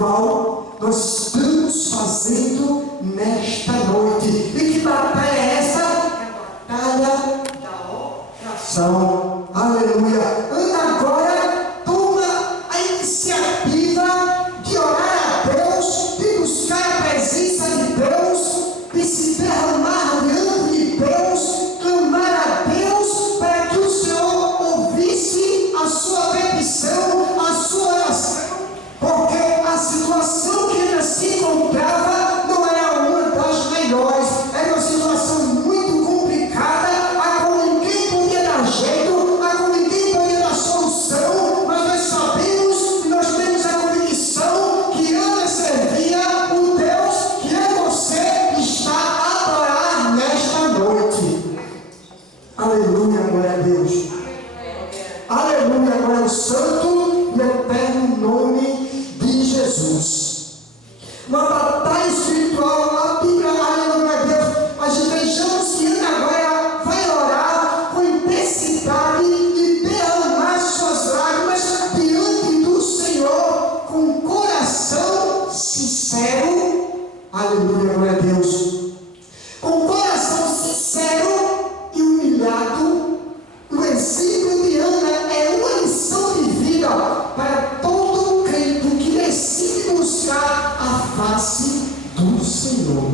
qual nós estamos fazendo nesta noite. E que batalha é essa? É a batalha da oração. Aleluia. Agora toma a iniciativa de orar a Deus, de buscar a presença de Deus, de se derramar diante de Deus, clamar a Deus para que o Senhor ouvisse a sua petição, a sua oração, porque a situação que ele se encontrava não era uma das melhores, era uma situação muito complicada, a qual ninguém podia dar jeito, a qual ninguém podia dar solução, mas nós sabemos e nós temos a convicção que Ana servia o Deus que é você está a adorar nesta noite. Aleluia, glória a Deus. Aleluia, glória ao santo e eterno nome de Jesus. Uma batalha espiritual, a Bíblia, aleluia a Deus. Mas vejamos que Ana agora vai orar com intensidade e derramar suas lágrimas diante do Senhor com coração sincero. Aleluia, glória a Deus. Com coração sincero e humilhado. O exemplo de Ana é uma lição de vida para todo crente que decide buscar a face do Senhor.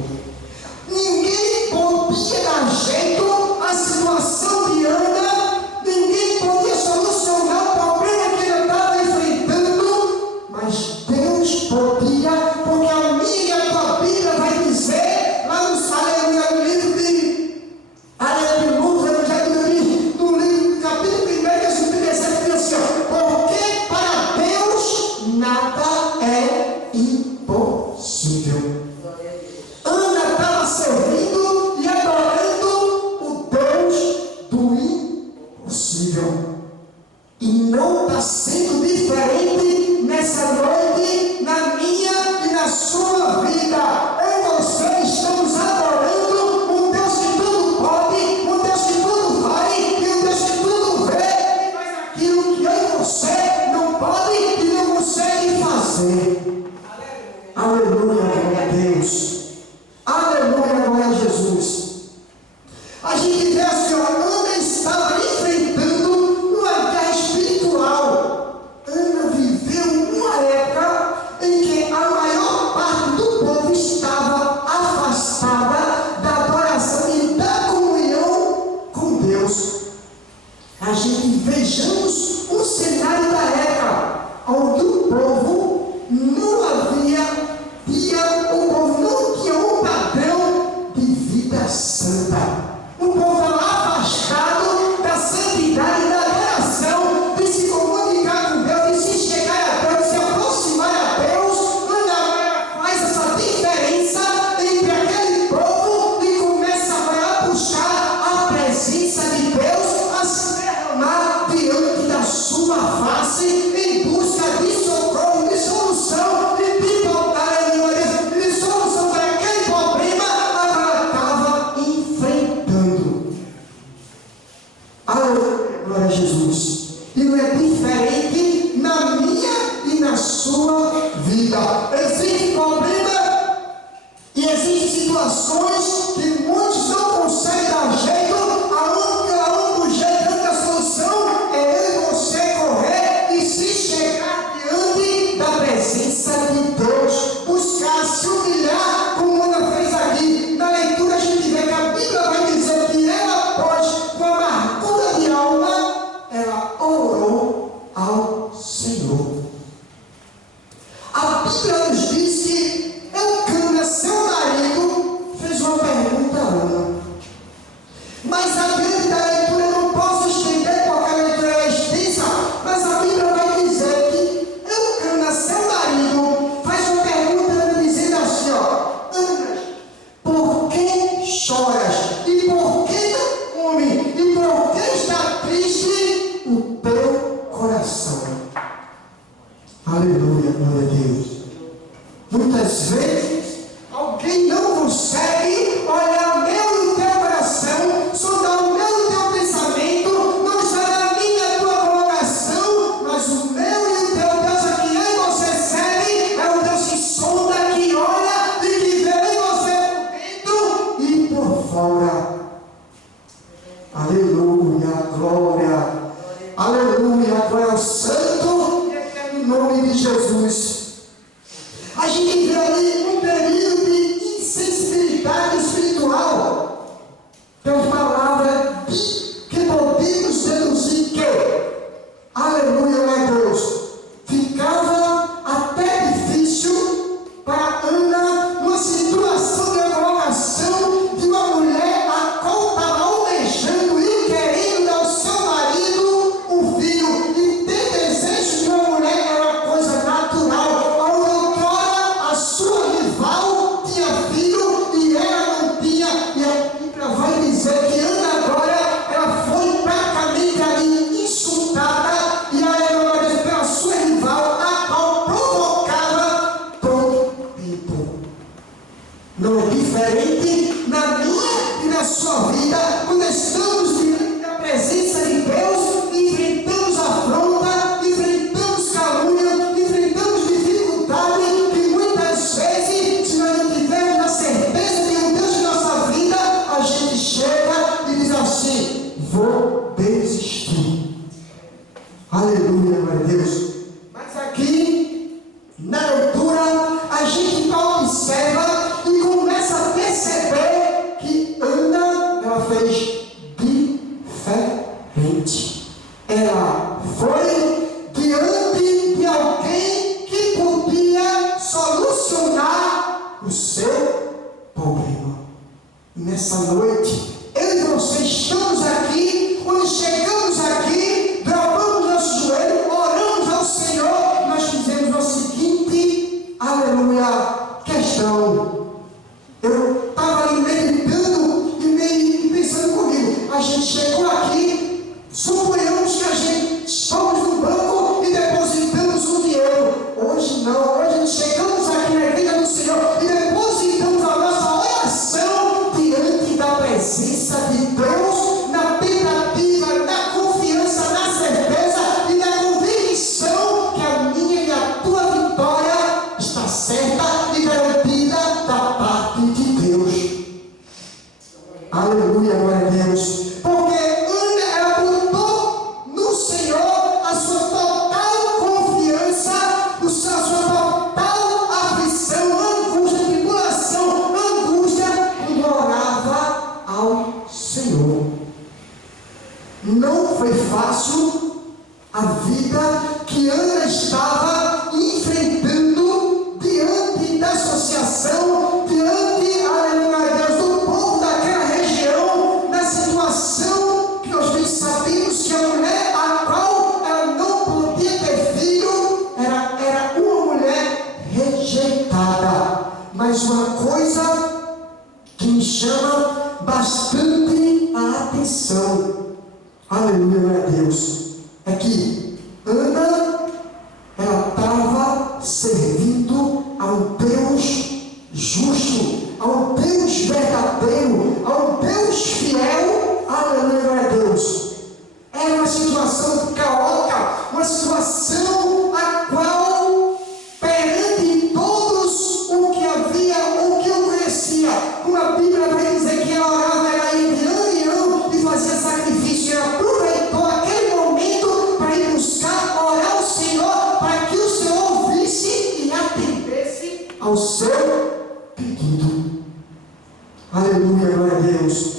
Ninguém podia dar jeito à situação de Ana, ninguém podia solucionar o problema que ela estava enfrentando, mas Deus podia, porque a minha e a tua Bíblia vai dizer, lá no livro de Lucas, no livro, capítulo 1, versículo 17, diz assim, porque para Deus nada é impossível. Ana estava servindo e adorando o Deus do impossível. E não está sendo diferente nessa noite, na minha e na sua vida. Eu e você estamos adorando um Deus que tudo pode, um Deus que tudo vai, e um Deus que tudo vê, e faz aquilo que eu e você não pode e não consegue fazer. Aleluia, glória a Deus. Aleluia, glória a Jesus. A gente vê assim, Ana estava enfrentando uma guerra espiritual. Ana viveu uma época em que a maior parte do povo estava afastada da adoração e da comunhão com Deus. A gente vejamos o cenário da época, onde o povo não o povo não tinha um padrão de vida santa. O povo estava afastado da santidade e da adoração, de se comunicar com Deus, de se chegar a Deus, de se aproximar a Deus. Ana faz essa diferença entre aquele povo e começa agora a buscar a presença de Deus, a se derramar diante da sua face, em busca de socorro, de solução, de solução para aquele problema que ela estava enfrentando. Glória a Jesus. E não é diferente na minha e na sua vida. Existe problema e existem situações que muitos não conseguem dar jeito. A única solução é eu e você correr e se chegar diante da presença de Deus, buscar se humilhar, como Ana fez aqui. Na leitura a gente vê que a Bíblia vai dizer que ela, pois, com amargura de alma, ela orou ao Senhor. A Bíblia nos diz que Eucana, seu marido, fez uma pergunta a Ana. Mas a grande da leitura eu não posso estender porque a leitura é extensa, mas a Bíblia vai dizer que Eucana, seu marido, faz uma pergunta a Ana, dizendo assim, Ana, por que choras? E por que não come? E por que está triste o teu coração? Aleluia, glória a Deus. sua vida, quando estamos diante da presença de Deus, enfrentamos afronta, enfrentamos calúnia, enfrentamos dificuldade, que muitas vezes, se nós não tivermos a certeza de um Deus de nossa vida, a gente chega e diz assim: vou desistir. Aleluia, glória a Deus. Mas aqui, na leitura, a gente observa e começa a perceber que Ana, ela fez diferente. Ela foi diante de alguém que podia solucionar o seu problema. E nessa noite, eu e você estamos aqui, quando chegamos aqui, dobramos nosso joelho, oramos ao Senhor, nós fizemos o seguinte, aleluia, questão. Eu estava ali meditando e pensando comigo, a gente chegou aqui, suponhamos que a gente fomos no banco e depositamos um dinheiro. Hoje não, hoje chegamos aqui na igreja do Senhor e depositamos a nossa oração diante da presença de Deus, na tentativa, na confiança, na certeza e na convicção que a minha e a tua vitória está certa e garantida da parte de Deus. Aleluia, glória a Deus. Porque Ana, ela botou no Senhor a sua total confiança, a sua total aflição, angústia, tribulação, angústia, quando orava ao Senhor. Não foi fácil a vida que Ana estava enfrentando diante da associação, diante, aleluia, Deus, do povo daquela região, na situação que nós bem sabemos que a mulher a qual ela não podia ter filho era uma mulher rejeitada. Mas uma coisa que me chama bastante a atenção, aleluia, glória a Deus, é que Ana, ela estava servindo a um Deus justo, a um Deus verdadeiro, a um Deus fiel, aleluia, glória a Deus. Era uma situação caótica, uma situação a qual, perante todos o que havia, o que eu conhecia, como a Bíblia vai dizer que ela orava, ela ia de ano em ano e fazia sacrifício, e ela aproveitou aquele momento para ir buscar, orar ao Senhor, para que o Senhor ouvisse e atendesse ao seu pedido. Aleluia, glória a Deus.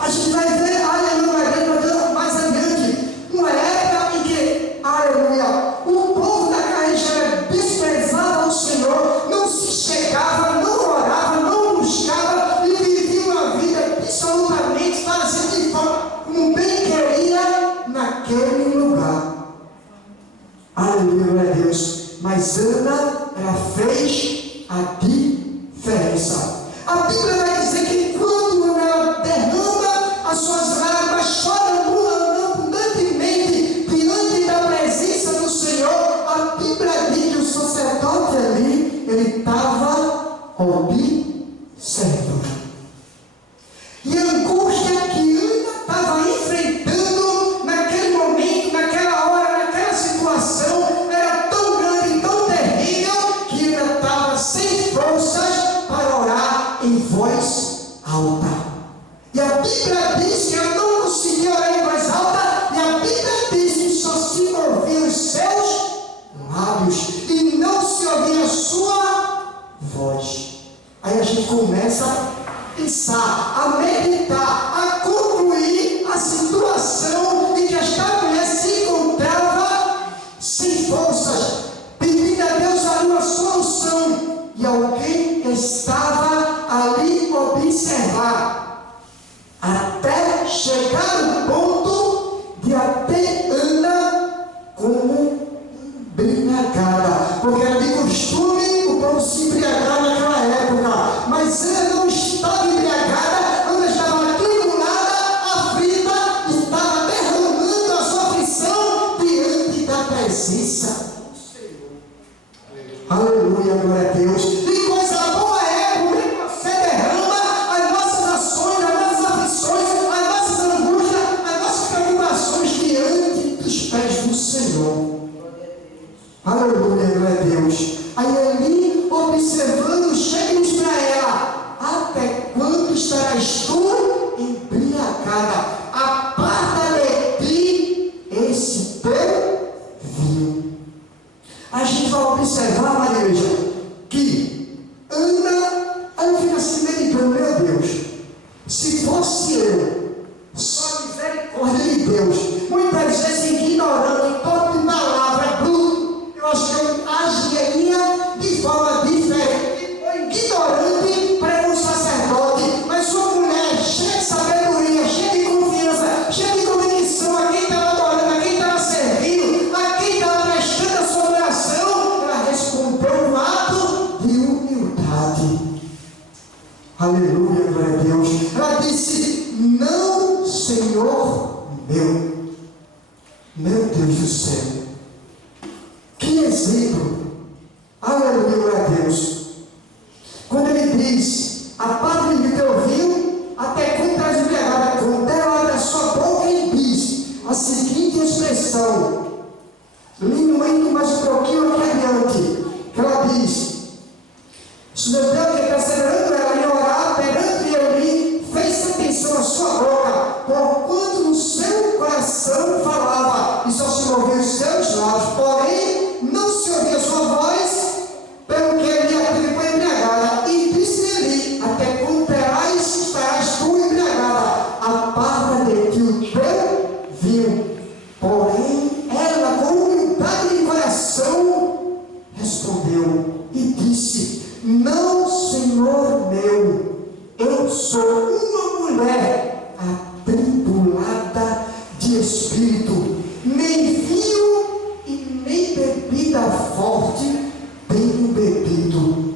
A gente vai ver, aleluia, mais adiante, uma época em que, aleluia, o povo daquela região desprezava o Senhor, não se chegava, não orava, não buscava e vivia uma vida absolutamente fazendo de forma como bem queria naquele lugar. Aleluia, glória a Deus. Mas Ana, ela fez a diferença. A Bíblia vai dizer que quando ela derrama as suas lágrimas, chora abundantemente diante da presença do Senhor, a Bíblia diz que o sacerdote ali, ele estava observando. E a angústia que Ana estava enfrentando naquele momento, naquela hora, naquela situação, era tão grande, tão terrível, que Ana estava sem forças para orar em voz alta. E a Bíblia diz que ela não conseguia orar em voz alta, e a Bíblia diz que só se ouviam os seus lábios e não se ouvia a sua voz. Aí a gente começa a pensar, a meditar, a concluir a situação em que esta mulher se encontrava sem forças, pedindo a Deus ali uma solução, e alguém estava ali observar, até chegar o ponto de até Ana como embriagada, porque era de costume o povo se embriagar naquela época, mas Ana não estava embriagada, Ana estava atribulada, aflita, estava derramando a sua aflição diante da presença do Senhor. Aleluia, glória a Deus. E coisa boa é quando você derrama as nossas ações, as Aleluia, glória a Deus. Ela disse: não, Senhor meu. Meu Deus do céu. Que exemplo. Aleluia, glória a Deus. Quando ele diz: aparta-me do teu vinho, até quando estás embriagada, quando ela abre a sua boca e diz a seguinte expressão, lindo mais um pouquinho aqui adiante, que ela diz: se meu Deus, que perseverando ela em orar perante ele, fez atenção à sua boca, porquanto no seu coração falava, e só se movia os seus lábios, porém não se ouvia a sua voz, pelo que ele a ficou embriagada, e disse-lhe: até quando estarás tu embriagada, aparta de ti o teu vinho. Porém ela, com humildade de coração, respondeu e disse: não, Senhor meu, eu sou uma mulher atribulada de espírito, nem vinho e nem bebida forte tenho bebido.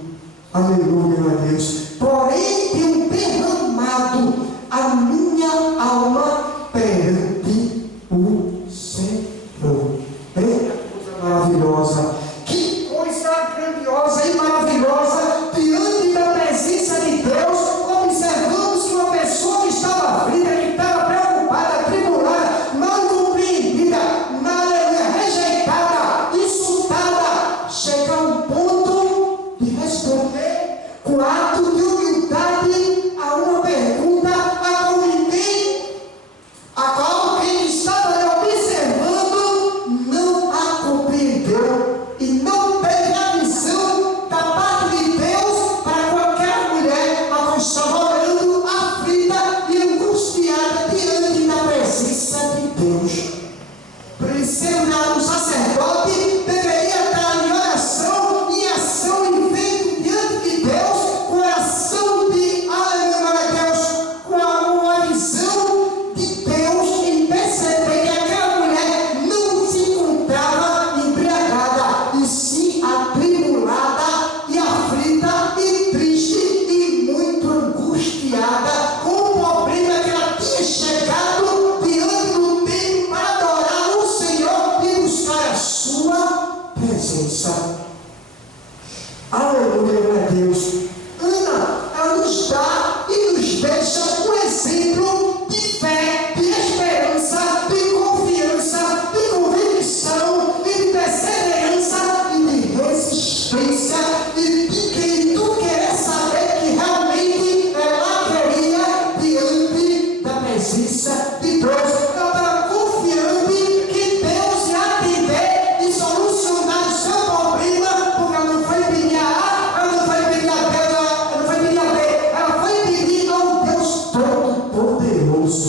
Aleluia, meu Deus. Porém tenho derramado a minha alma perante o Senhor. Eita coisa maravilhosa. Que coisa grandiosa e maravilhosa diante da presença de Deus. Observamos que uma pessoa que estava aflita, que estava preocupada, atribulada, mal compreendida, rejeitada, insultada, chega a um ponto de responder com ato de humildade a uma pergunta a qual quem estava lhe observando não a compreendeu e não teve a visão da parte de Deus para qualquer mulher a qual estava orando, aflita e angustiada diante da presença de Deus. Por isso, um sacerdote deveria estar em oração, em ação, em feito diante de Deus, com oração de aleluia, Deus, com uma visão de Deus, em perceber que aquela mulher não se encontrava embriagada, e sim atribulada e aflita e triste e muito angustiada com o problema que ela tinha chegado diante do templo para adorar o Senhor e buscar a sua presença. Aleluia, glória a Deus. Ana, ela nos dá e nos deixa um exemplo de fé, de esperança, de confiança, de convicção, e de perseverança e de resistência, e de quem tu quer saber que realmente ela queria diante da presença de Deus. Ela estava confiante que Deus ia atender e solucionar o seu problema, porque ela não foi pedir a A, ela não foi pedir a B, ela não foi pedir a B, ela foi pedir ao Deus Todo-Poderoso.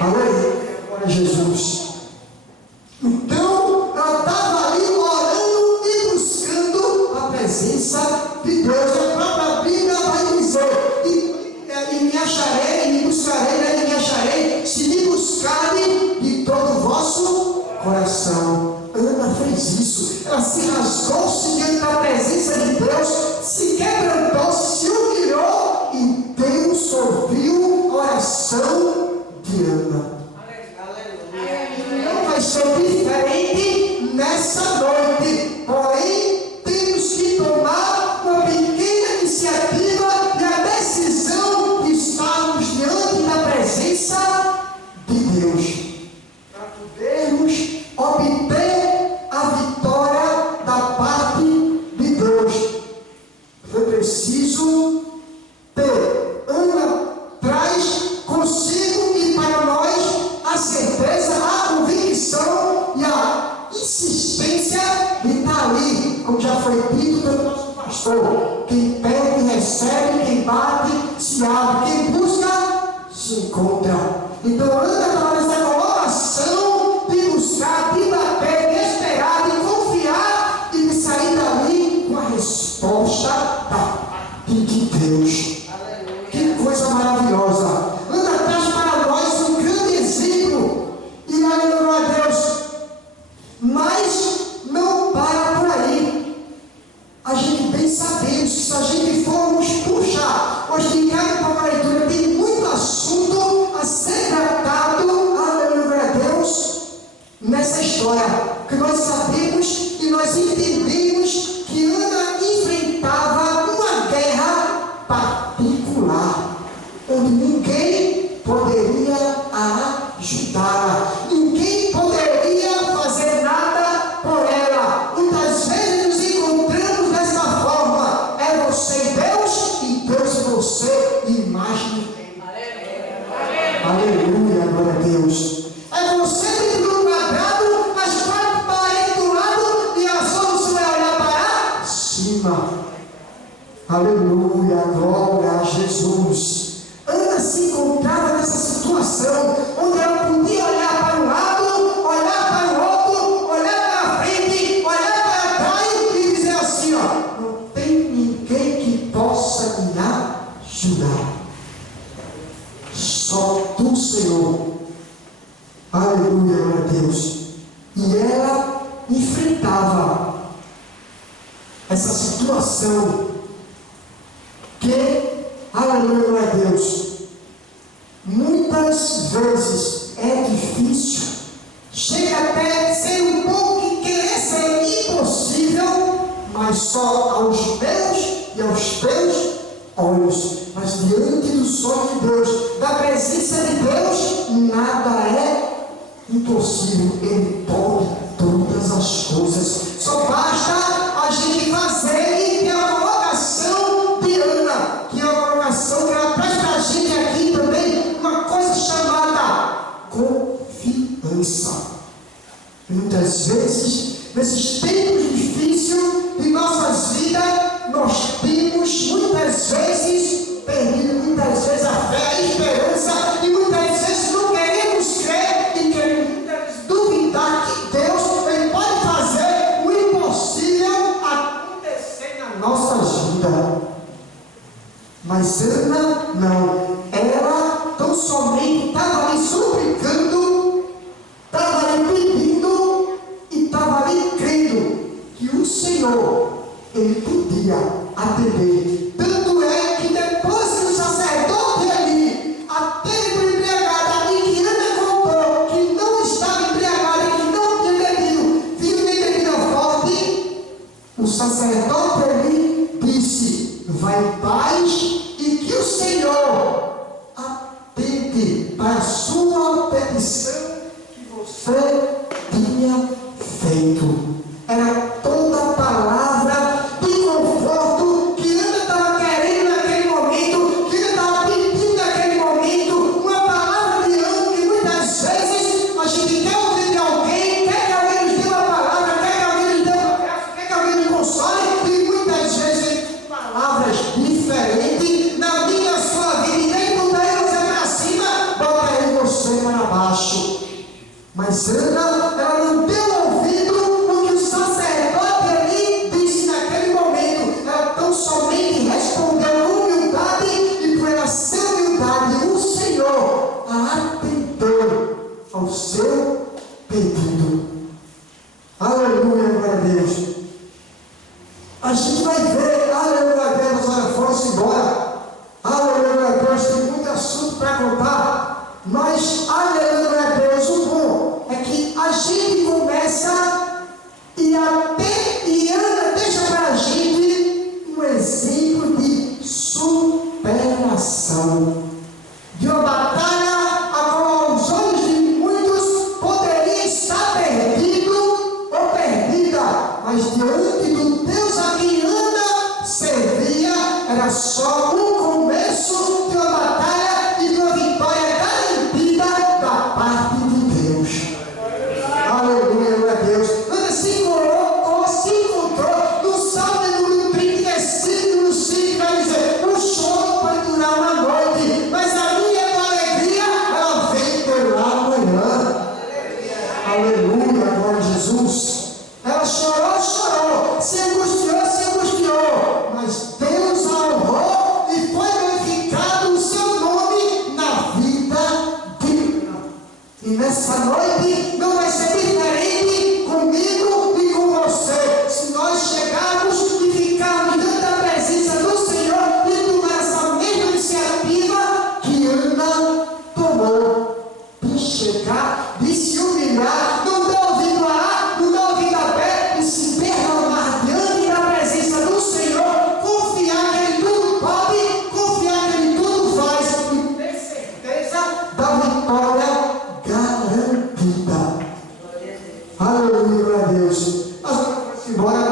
Aleluia, glória a Jesus. Então, ela estava ali orando e buscando a presença de Deus. A própria Bíblia vai dizer: e me acharei, e me buscarei, e me acharei, se me buscarem de todo o vosso coração. Ana fez isso. Ela se rasgou-se diante da presença de Deus, se quebrantou-se, se humilhou, e Deus ouviu a oração de Ana. Não vai ser diferente nessa noite. Porém, temos que tomar uma pequena iniciativa e a decisão de estarmos diante da presença de Deus, para podermos obter a vitória da parte de Deus. Foi preciso ter. Ana traz consigo e para nós a certeza, a convicção e a insistência de estar ali, como já foi dito pelo nosso pastor: quem pede, recebe, quem bate, se abre, quem busca, se encontra. Então, Ana estava nessa colocação de buscar, de bater, de esperar, de confiar e de sair dali com a resposta da parte de Deus. Que coisa maravilhosa! Ana traz para nós um grande exemplo, e aleluia a Deus. Mas não para por aí. A gente bem sabemos que se a gente formos puxar cima. Aleluia, glória a Jesus. Ana se encontrava nessa situação, onde ela podia olhar para um lado, olhar para o outro, olhar para a frente, olhar para trás e dizer assim, ó, não tem ninguém que possa me ajudar. Só tu, Senhor. Aleluia, glória a Deus. E ela enfrentava essa situação que, aleluia, glória a Deus, muitas vezes é difícil, chega até ser um pouco que querer ser impossível, mas só aos meus e aos teus olhos. Mas diante do sonho de Deus, da presença de Deus, nada é impossível. Ele pode todas as coisas. Só basta a gente fazer e ter a colocação de Ana, que é a colocação que ela traz para a gente aqui também, uma coisa chamada confiança. Muitas vezes, nesses tempos difíceis de nossas vidas, nós temos muitas vezes perdido muitas vezes a fé, a esperança, e muitas vezes não queremos crer e queremos muitas vezes duvidar que Deus ele pode fazer o impossível acontecer na nossa vida. Mas Ana não, ela tão somente estava ali suplicando, estava ali pedindo e estava ali crendo que o Senhor ele podia atender. Tanto é que depois que o sacerdote ali atende embriagada e que Ana contou que não estava embriagada e que não tinha bebido vinho nem bebida forte, o sacerdote ali disse: vai em paz e que o Senhor atende para a sua petição que você tinha feito. Era toda a palavra de conforto que Ana estava querendo naquele momento, que Ana estava pedindo naquele momento, uma palavra de ânimo que muitas vezes a gente quer ouvir de alguém, quer que alguém nos dê uma palavra, quer que alguém nos dê um abraço, quer que alguém nos console, e muitas vezes palavras diferentes na minha e na sua vida, e nem tudo aí você para cima, bota aí você para baixo. Mas Ana, ela não deu ouvido no que o sacerdote ali disse naquele momento. Ela tão somente respondeu com humildade, e por ela ser humildade, o Senhor a atendeu ao seu pedido. Aleluia, glória a Deus. A gente vai ver, aleluia, glória a Deus, olha, foram-se embora. Aleluia, glória a Deus, tem muito assunto para contar, mas aleluia, glória a Deus, o bom é que a gente começa e Ana deixa para a gente um exemplo de superação, de uma batalha a qual aos olhos de muitos poderia estar perdido ou perdida, mas diante do Deus a quem Ana servia, era só um começo de uma batalha e de uma vitória garantida da parte de Deus. Aleluia, glória a Deus. Ana se encontrou no Salmo número 35, no 5, vai dizer: o choro pode durar uma noite, mas a minha alegria, ela vem pela manhã. Aleluia, glória a Jesus. Ela chorou, se angustiou, mas Deus a honrou e foi glorificado o seu nome na vida de Ana. E nessa noite não vai ser diferente comigo e com você. Se nós chegarmos e ficarmos diante da presença do Senhor e tomar essa mesma iniciativa que Ana tomou, de chegar, de se humilhar, não dá ouvido a A, não dá ouvido a B, e se derramar diante da presença do Senhor, confiar que Ele tudo pode, confiar que Ele tudo faz e ter certeza da vitória garantida. Aleluia, glória a Deus. Nós vamos embora.